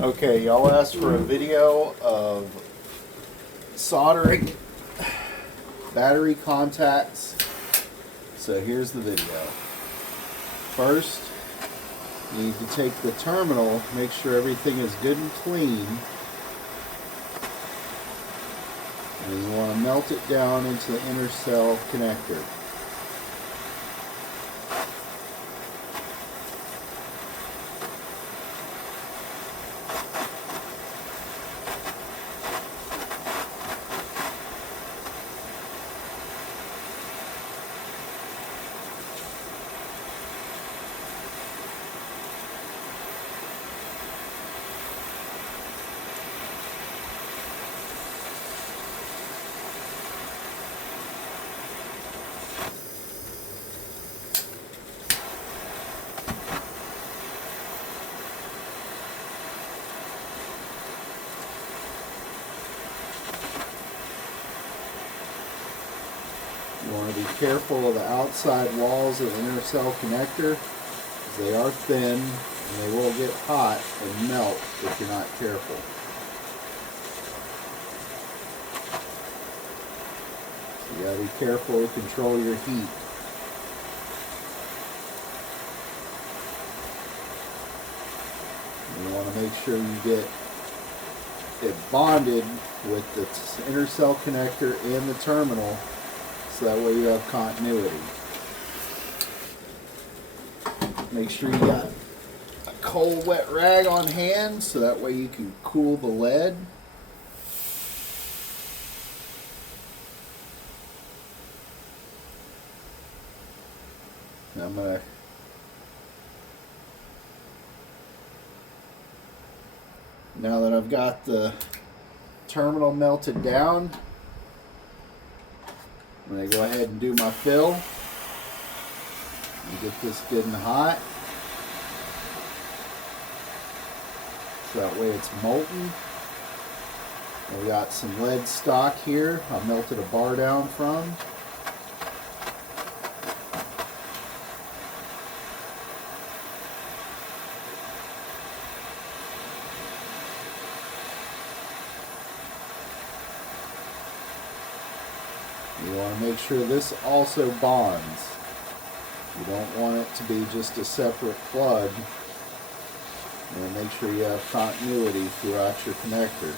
Okay, y'all asked for a video of soldering battery contacts, so here's the video. First, you need to take the terminal, make sure everything is good and clean, and you want to melt it down into the intercell connector. You want to be careful of the outside walls of the intercell connector, as they are thin and they will get hot and melt if you're not careful. So you got to be careful to control your heat. You want to make sure you get it bonded with the intercell connector and the terminal, so that way you have continuity. Make sure you got a cold wet rag on hand, so that way you can cool the lead. Now now that I've got the terminal melted down, I'm going to go ahead and do my fill and get this good and hot, so that way it's molten. I've got some lead stock here I melted a bar down from. You want to make sure this also bonds. You don't want it to be just a separate plug. You want to make sure you have continuity throughout your connector.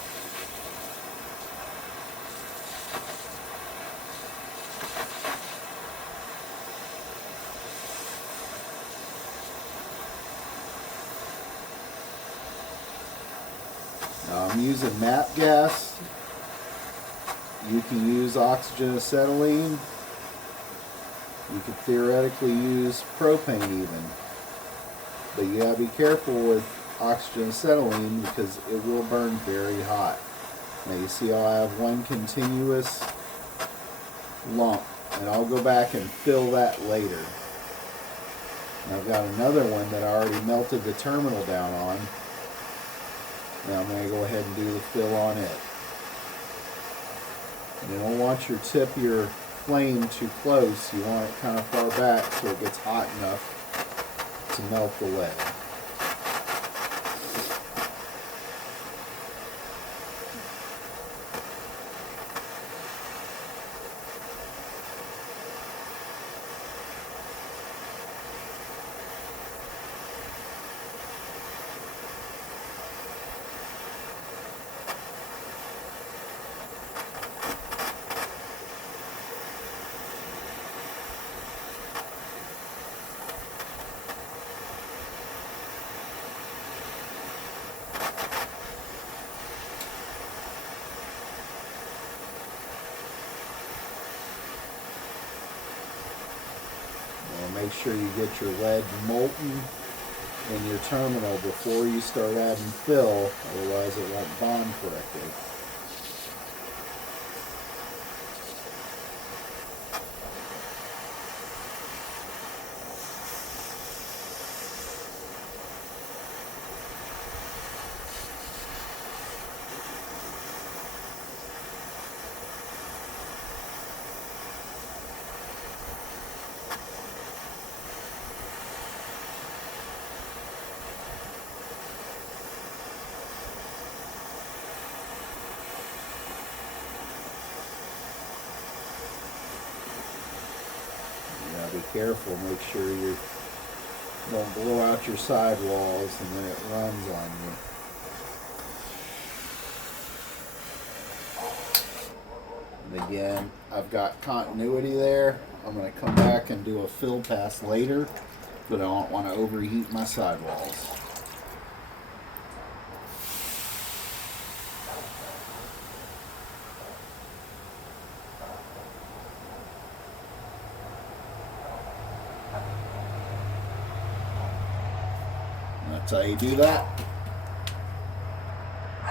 Now I'm using MAP gas. You can use oxygen acetylene. You could theoretically use propane even. But you gotta be careful with oxygen acetylene because it will burn very hot. Now you see how I have one continuous lump, and I'll go back and fill that later. And I've got another one that I already melted the terminal down on. Now I'm going to go ahead and do the fill on it. You don't want your tip of your flame too close. You want it kind of far back so it gets hot enough to melt the lead. Make sure you get your lead molten in your terminal before you start adding fill, otherwise it won't bond correctly. careful. Make sure you don't blow out your sidewalls and then it runs on you. And again, I've got continuity there. I'm going to come back and do a fill pass later, but I don't want to overheat my sidewalls. That's how you do that.